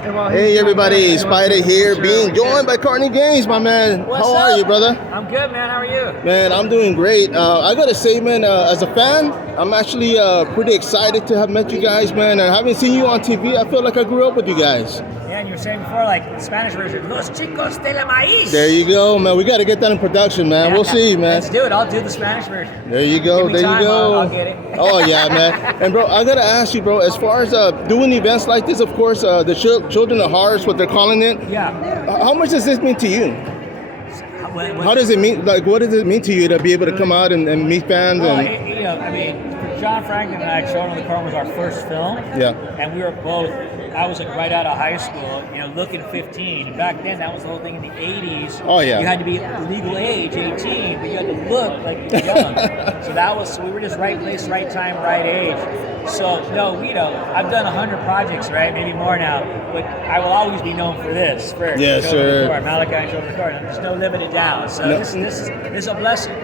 Hey everybody, sPidA here, being joined by Courtney Gains, my man. How are you, brother? I'm good, man. How are you? Man, I'm doing great. I gotta say, man, as a fan, I'm actually pretty excited to have met you guys, man. And having seen you on TV, I feel like I grew up with you guys. Yeah, and you were saying before, like the Spanish version, Los Chicos de la Maíz. There you go, man. We gotta get that in production, man. We'll see, man. Let's do it. I'll do the Spanish version. There you go. Give me there time, you go. I'll get it. Oh yeah, man. And bro, I gotta ask you, bro. As far as doing events like this, of course, the Chikdren of Horror is what they're calling it. Yeah. How much does this mean to you? How does it mean? Like, what does it mean to you to be able to come out and meet fans? Well, I mean, John Franklin and I, Children of the Corn was our first film. Yeah. And we were both. I was like right out of high school, looking 15. And back then, that was the whole thing in the 80s. Oh yeah. You had to be legal age, 18, but you had to look like you were young. So we were just right place, right time, right age. So no, I've done 100 projects, right? Maybe more now, but I will always be known for this. For Yes, sir. Malachi and Children of the Corn. There's no living it down. So this is a blessing,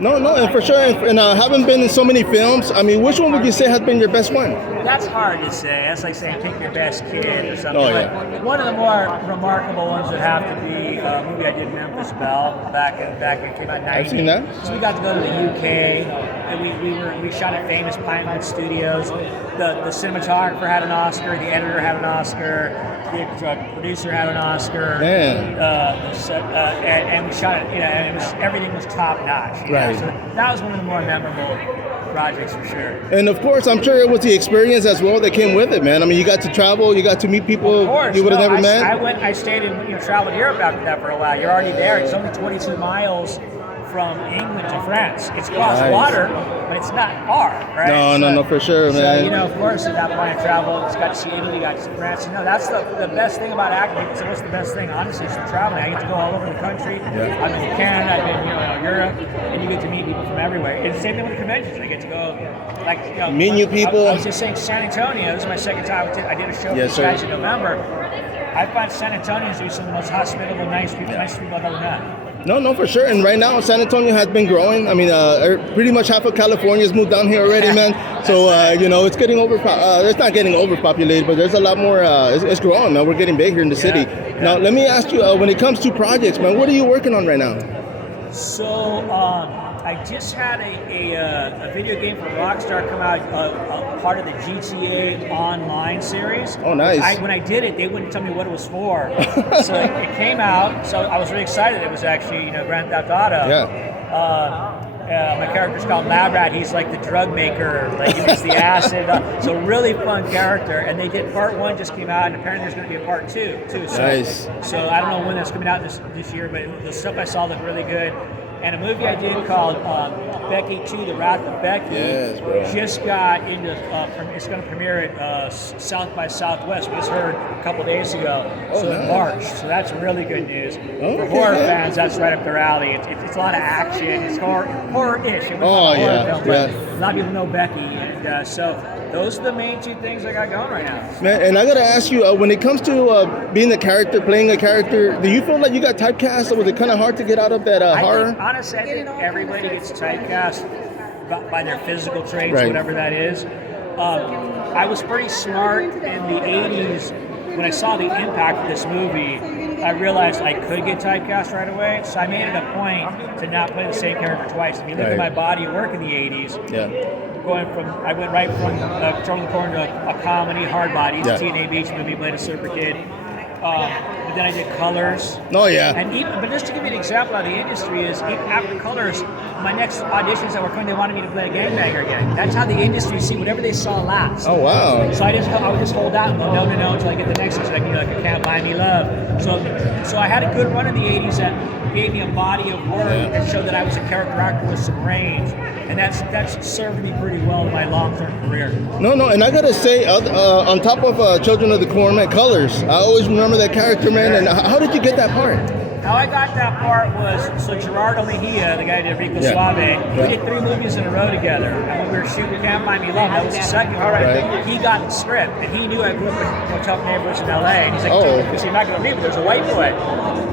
No, and for sure, and having been in so many films, I mean, which one would you say has been your best one? That's hard to say. That's like saying pick your best kid or something. Oh, yeah. But one of the more remarkable ones would have to be a movie I did, Memphis Belle, back when it came out in 90. I've seen that. So we got to go to the UK, and we shot at famous Pinewood Studios. The cinematographer had an Oscar, the editor had an Oscar, the producer had an Oscar. Man. And we shot it, and everything was top notch. Right. So that was one of the more memorable projects for sure. And of course, I'm sure it was the experience as well that came with it, man. I mean, you got to travel, you got to meet people you would have never met. I stayed in, traveled Europe after that for a while. You're already there. It's only 22 miles from England to France. It's cross water, but it's not far, right? No, for sure, man. So, of course, at that point I traveled, got to see Italy, got to see France. That's the best thing about acting. So what's the best thing? Honestly, it's traveling. I get to go all over the country. Yeah. I've been in Canada, I've been, Europe, and you get to meet people from everywhere. It's the same thing with conventions. I get to go, meet new people. I was just saying San Antonio. This is my second time. I did a show for Yes, you guys in November. I find San Antonians to be some of the most hospitable, nice people I've ever met. No, for sure. And right now, San Antonio has been growing. I mean, pretty much half of California has moved down here already, man. So, it's getting it's not getting overpopulated, but there's a lot more. It's growing, man. We're getting big here in the city. Yeah. Now, let me ask you, when it comes to projects, man, what are you working on right now? So, I just had a video game from Rockstar come out, part of the GTA Online series. Oh, nice. When I did it, they wouldn't tell me what it was for. So it came out, so I was really excited. It was actually, Grand Theft Auto. Yeah. My character's called Lab Rat. He's like the drug maker, like he makes the acid. So really fun character. And they did part 1 just came out, and apparently there's going to be a part 2 too. So, nice. So I don't know when that's coming out this year, but the stuff I saw looked really good. And a movie I did called Becky 2, The Wrath of Becky, just got into, it's going to premiere at South by Southwest. We just heard a couple days ago, in March. So that's really good news. For horror fans, that's right up their alley. It's a lot of action. It's horror-ish. It was film, but a lot of people know Becky. And so those are the main 2 things I got going right now. Man, and I got to ask you, when it comes to being a character, playing a character, do you feel like you got typecast, or was it kind of hard to get out of that horror? Honestly, I think everybody gets typecast by their physical traits, whatever that is. I was pretty smart in the 80s. When I saw the impact of this movie, I realized I could get typecast right away. So I made it a point to not play the same character twice. If you look at my body of work in the 80s, I went right from Children of the Corn to a comedy, Hard Bodies, TNA Beach movie, played a surfer kid. But then I did Colors. Oh yeah. But just to give you an example of the industry is, even after Colors, my next auditions that were coming, they wanted me to play a gangbanger again. That's how the industry see whatever they saw last. Oh wow. So I would just hold out and go no until I get the next one. So like I Can't Buy Me Love. So I had a good run in the 80s that gave me a body of work that showed that I was a character actor with some range. And that's served me pretty well in my long-term career. No, and I gotta say, on top of Children of the Corn, man, Colors, I always remember that character, man. And how did you get that part? How I got that part was, Gerardo Mejia, the guy who did Rico Suave, we did 3 movies in a row together. And when we were shooting Can't Buy Me Love, that was the second one. He got the script, and he knew I grew up in tough neighborhoods in LA. And he's like, because you're not going to believe it, there's a white boy.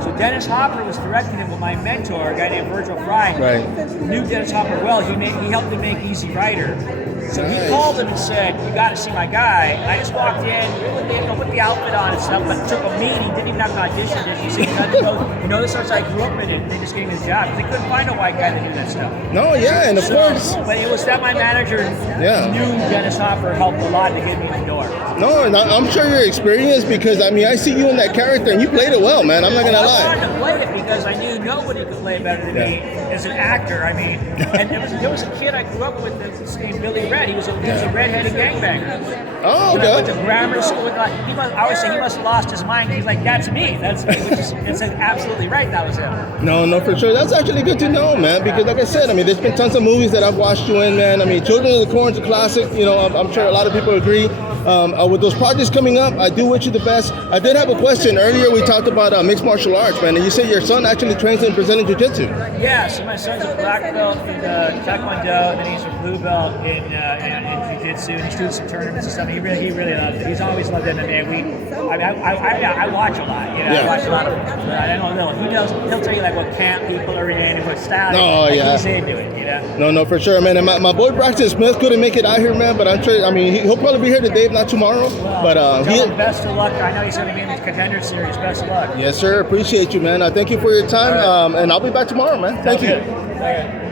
So Dennis Hopper was directing him with my mentor, a guy named Virgil Fry. Knew Dennis Hopper well. He helped him make Easy Rider. So he called him and said, "You got to see my guy." And I just walked in with the outfit on and stuff, but took a meeting, didn't even have an audition. He said, "You know this house I grew up in it." They just gave me the job. They couldn't find a white guy that knew that stuff. No, yeah, and of course. But it was that my manager knew Dennis Hopper helped a lot to get me in the door. No, and I'm sure you're experienced because, I mean, I see you in that character and you played it well, man. I'm not going to lie. I wanted to play it because I knew nobody could play better than me as an actor. I mean, and there was a kid I grew up with that's named Billy Red. He was a redheaded gangbanger. Oh, okay. When I went to grammar school, I always say he must have lost his mind. He's like, "That's me. That's me." Which is it's absolutely right. That was him. No, for sure. That's actually good to know, man, because like I said, I mean, there's been tons of movies that I've watched you in, man. I mean, Children of the Corn is a classic. You know, I'm sure a lot of people agree. With those projects coming up, I do wish you the best. I did have a question. Earlier we talked about mixed martial arts, man, and you said your son actually trains in Brazilian Jiu-Jitsu. Yeah, so my son's a black belt in Taekwondo, and then he's a blue belt in Jiu-Jitsu, and he's doing some tournaments and stuff. He really loves it. He's always loved MMA. I watch a lot, you know. I watch a lot of it. I don't know. He'll tell you like what camp people are in and what style. He's into it, you know. No, for sure, man. And my boy Braxton Smith couldn't make it out here, man, but I'm sure. I mean, he'll probably be here today, if not tomorrow. But tell him best of luck. I know he's going to be in the Contender Series. Best of luck. Yes, sir. Appreciate you, man. Thank you for your time, and I'll be back tomorrow, man. Thank you. Okay.